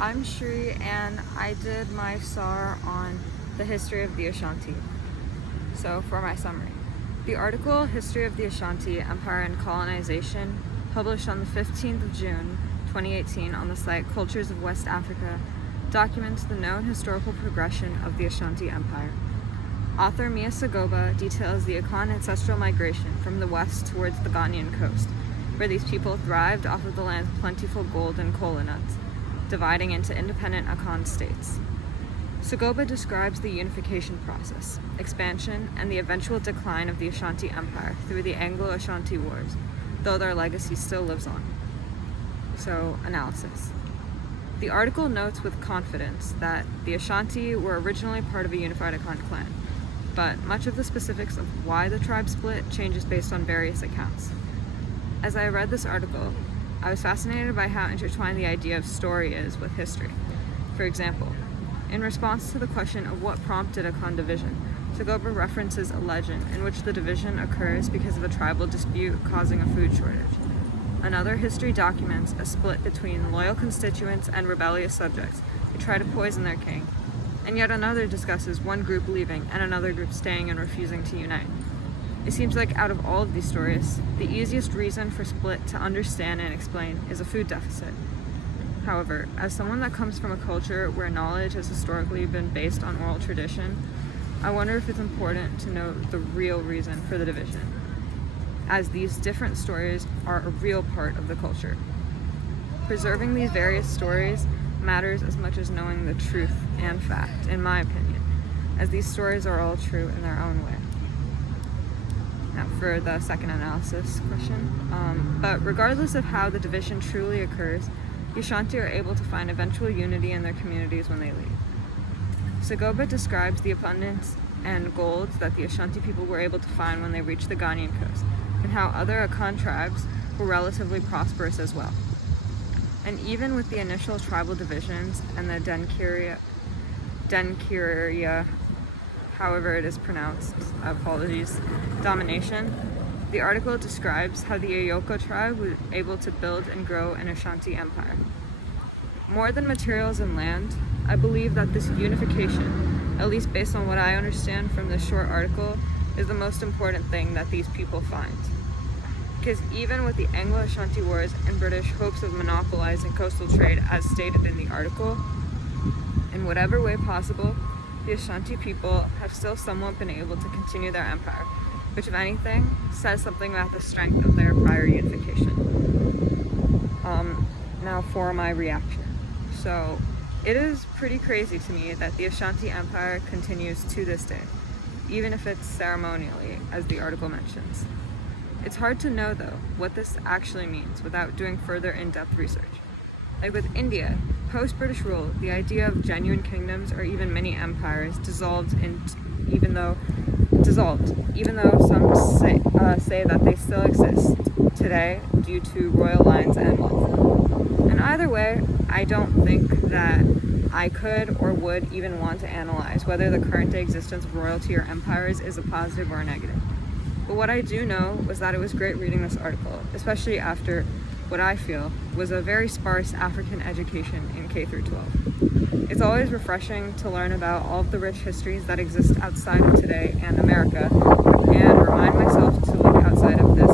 I'm Shri and I did my SAR on the history of the Ashanti. So for my summary, the article History of the Ashanti Empire and Colonization, published on the 15th of June 2018 on the site Cultures of West Africa, documents the known historical progression of the Ashanti Empire. Author Mia Sagoba details the Akan ancestral migration from the west towards the Ghanaian coast, where these people thrived off of the land's plentiful gold and kola nuts, dividing into independent Akan states. Sagoba describes the unification process, expansion, and the eventual decline of the Ashanti Empire through the Anglo-Ashanti Wars, though their legacy still lives on. So, analysis. The article notes with confidence that the Ashanti were originally part of a unified Akan clan, but much of the specifics of why the tribe split changes based on various accounts. As I read this article, I was fascinated by how intertwined the idea of story is with history. For example, in response to the question of what prompted Akan division, Sagoba references a legend in which the division occurs because of a tribal dispute causing a food shortage. Another history documents a split between loyal constituents and rebellious subjects who try to poison their king, and yet another discusses one group leaving and another group staying and refusing to unite. It seems like out of all of these stories, the easiest reason for split to understand and explain is a food deficit. However, as someone that comes from a culture where knowledge has historically been based on oral tradition, I wonder if it's important to know the real reason for the division, as these different stories are a real part of the culture. Preserving these various stories matters as much as knowing the truth and fact, in my opinion, as these stories are all true in their own way. Now for the second analysis question. But regardless of how the division truly occurs, the Ashanti are able to find eventual unity in their communities when they leave. Sagoba describes the abundance and gold that the Ashanti people were able to find when they reached the Ghanaian coast, and how other Akan tribes were relatively prosperous as well. And even with the initial tribal divisions and the Denkiria, however it is pronounced, apologies, domination, the article describes how the Ayoko tribe was able to build and grow an Ashanti empire. More than materials and land, I believe that this unification, at least based on what I understand from this short article, is the most important thing that these people find. Because even with the Anglo-Ashanti Wars and British hopes of monopolizing coastal trade as stated in the article, in whatever way possible, the Ashanti people have still somewhat been able to continue their empire, which if anything, says something about the strength of their prior unification. Now for my reaction. So, it is pretty crazy to me that the Ashanti Empire continues to this day, even if it's ceremonially, as the article mentions. It's hard to know, though, what this actually means without doing further in-depth research. Like with India, post-British rule, the idea of genuine kingdoms or even mini empires dissolved, even though some say that they still exist today due to royal lines and wealth. And either way, I don't think that I could or would even want to analyze whether the current day existence of royalty or empires is a positive or a negative. But what I do know was that it was great reading this article, especially after what I feel was a very sparse African education in K through 12. It's always refreshing to learn about all of the rich histories that exist outside of today and America, and remind myself to look outside of this